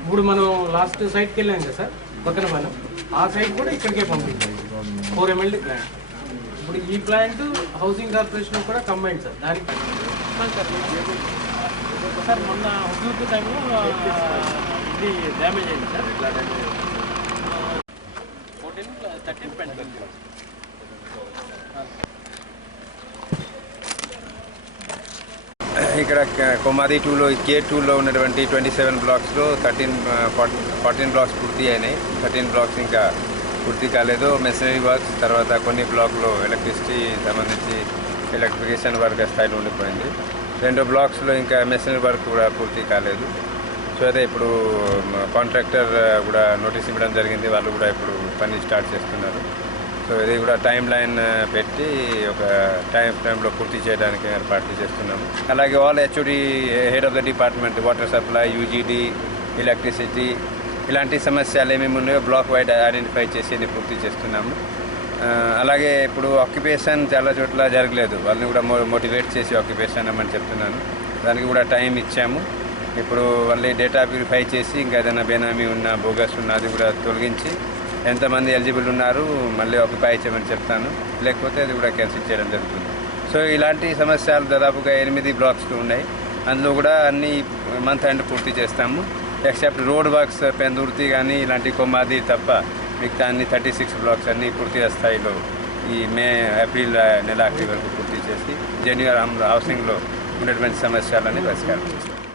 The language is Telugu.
ఇప్పుడు మనం లాస్ట్ సైట్కి వెళ్ళాం కదా సార్ పక్కన మనం. ఆ సైట్ కూడా ఇక్కడికే పంపించాం. ఫోర్ ఎంఎల్డీ ప్లాంట్ ఇప్పుడు ఈ ప్లాంట్ హౌసింగ్ కార్పొరేషన్ కూడా కంబైన్ సార్ దానికి. సార్ మొన్న హుదూర్ టైంలో ఇది డ్యామేజ్ అయింది సార్ డ్యామేజ్ ఫోర్టీన్ థర్టీన్ పెంట్ ఇక్కడ క- కొమాది టూలో కే టూలో ఉన్నటువంటి ట్వంటీ సెవెన్ బ్లాక్స్లో థర్టీన్ ఫార్టీన్ బ్లాక్స్ పూర్తి అయినాయి. థర్టీన్ బ్లాక్స్ ఇంకా పూర్తి కాలేదు. మెషినరీ వర్క్స్ తర్వాత కొన్ని బ్లాక్లో ఎలక్ట్రిసిటీ సంబంధించి ఎలక్ట్రిఫికేషన్ వర్క్ స్థాయిలో ఉండిపోయింది. రెండు బ్లాక్స్లో ఇంకా మెషినరీ వర్క్ కూడా పూర్తి కాలేదు. సో అదే ఇప్పుడు um, కాంట్రాక్టర్ uh, కూడా నోటీస్ ఇవ్వడం జరిగింది. వాళ్ళు కూడా ఇప్పుడు పని స్టార్ట్ చేస్తున్నారు. సో ఇది కూడా టైం లైన్ uh, పెట్టి ఒక టైం ఫ్రేమ్లో పూర్తి చేయడానికి ఏర్పాట్లు చేస్తున్నాము. అలాగే all HOD head of the department water supply UGD electricity ఇలాంటి సమస్యలు ఏమేమి ఉన్నాయో బ్లాక్ వైడ్ ఐడెంటిఫై చేసి ఇది పూర్తి చేస్తున్నాము. Uh, అలాగే ఇప్పుడు ఆక్యుపేషన్ చాలా చోట్ల జరగలేదు. వాళ్ళని కూడా మో మోటివేట్ చేసి ఆక్యుపేషన్ అమ్మని చెప్తున్నాను. దానికి కూడా టైం ఇచ్చాము. ఇప్పుడు మళ్ళీ డేటా ప్యూరిఫై చేసి ఇంకా ఏదైనా బేనామీ ఉన్న బోగస్ ఉన్న అది కూడా తొలగించి ఎంతమంది ఎలిజిబుల్ ఉన్నారు మళ్ళీ ఆక్యుపై చేయమని చెప్తాను. లేకపోతే అది కూడా క్యాన్సిల్ చేయడం జరుగుతుంది. సో ఇలాంటి సమస్యలు దాదాపుగా ఎనిమిది బ్లాక్స్ ఉన్నాయి. అందులో కూడా అన్ని మంత్ అండ్ పూర్తి చేస్తాము. ఎక్సెప్ట్ రోడ్ వర్క్స్ పెందుర్తి కానీ ఇలాంటి కొమ్మాది తప్ప మిగతా అన్ని థర్టీ సిక్స్ బ్లాక్స్ అన్ని పూర్తి స్థాయిలో ఈ మే ఏప్రిల్ నెల ఆఖరి వరకు పూర్తి చేసి జెన్యువర్ హౌసింగ్లో ఉన్నటువంటి సమస్యలని పరిష్కారం చేస్తాం.